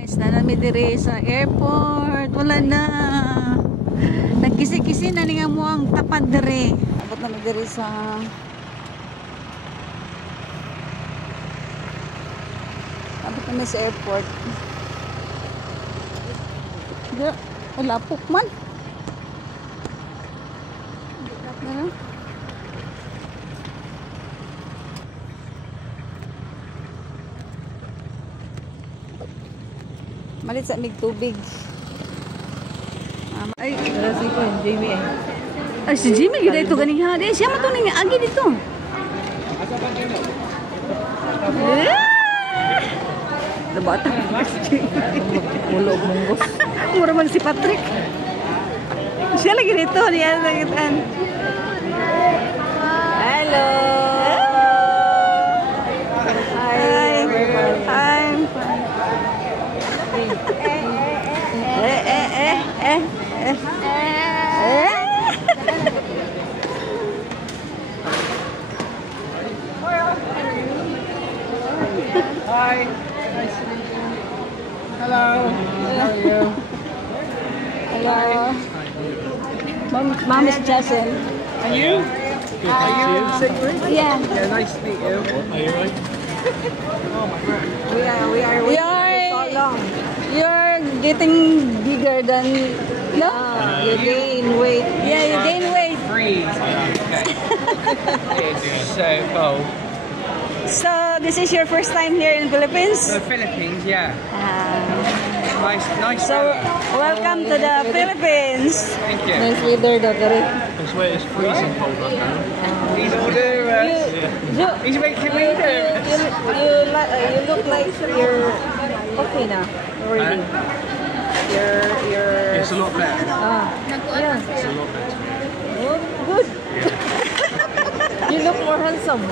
Guys, na namin dire sa airport. Wala na. Nagkisi-kisi na nga mo ang tapad dire. Abot namin dire sa airport. Wala pukman. Ano? Malit sa mig tubig. Ay, si Jimmy eh. Ay, si Jimmy gila ito ganing ha. Siya matuning agi dito. Nabata si Jimmy. Ulo munggos. Mura man si Patrick. Siya lagi dito. Diyan lagitan. Hello. Hi. Hi. Hi, nice to meet you. Hello, how are you? Hello. Mom is Jason. And you? Good, thank you. Sigrid? Yeah. Yeah, nice to meet you. Are you right? Oh my god. We are. You're getting bigger than no. You gain weight. Yeah, you gain weight. Freeze. Okay. It's so cold. So this is your first time here in Philippines? The Philippines, yeah. Nice. So welcome to the Philippines. Thank you. Nice weather daw dere. It's where it's freezing cold right now. He's all nervous. He's making me nervous. You look like you're okay now. Already. You're It's a lot better. yeah. It's a lot better. Oh, good. You look more handsome.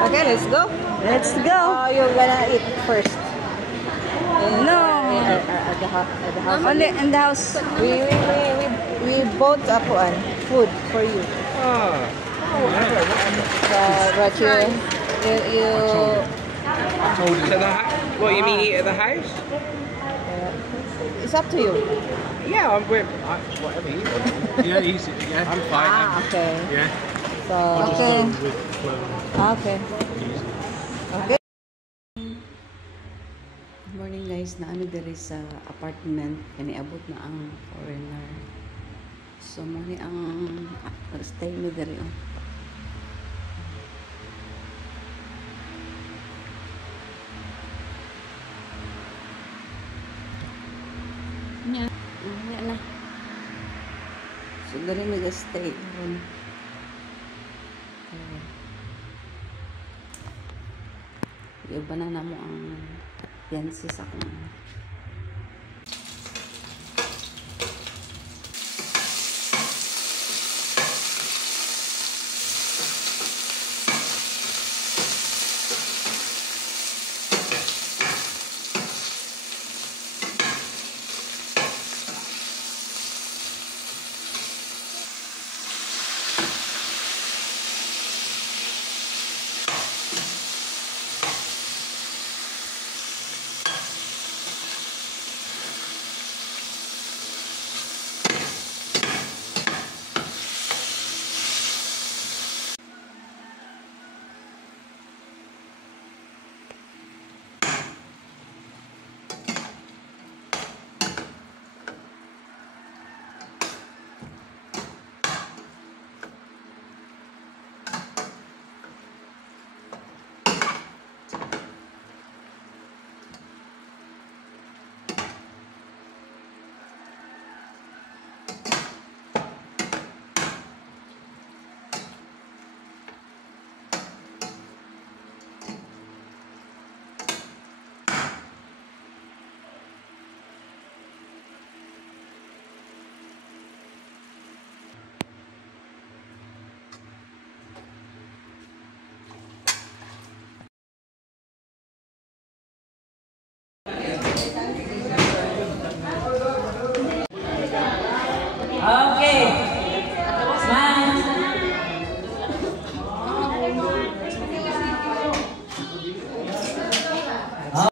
Okay, let's go. Let's go. You're gonna eat first. No. At the house. Only in the house. We bought food for you. Oh. But you So what you mean eat at the house? it's up to you. Yeah, I'm with whatever you want. Yeah, easy. Yeah, I'm fine. Okay. Yeah. So Okay. With okay. easy. Okay. Good morning guys. Naami diri sa apartment. Kaniabot na ang foreigner. So muni ang stay mi diri. Yan na. So diri mi stay ron. Iba na mo ang fiancé sa akong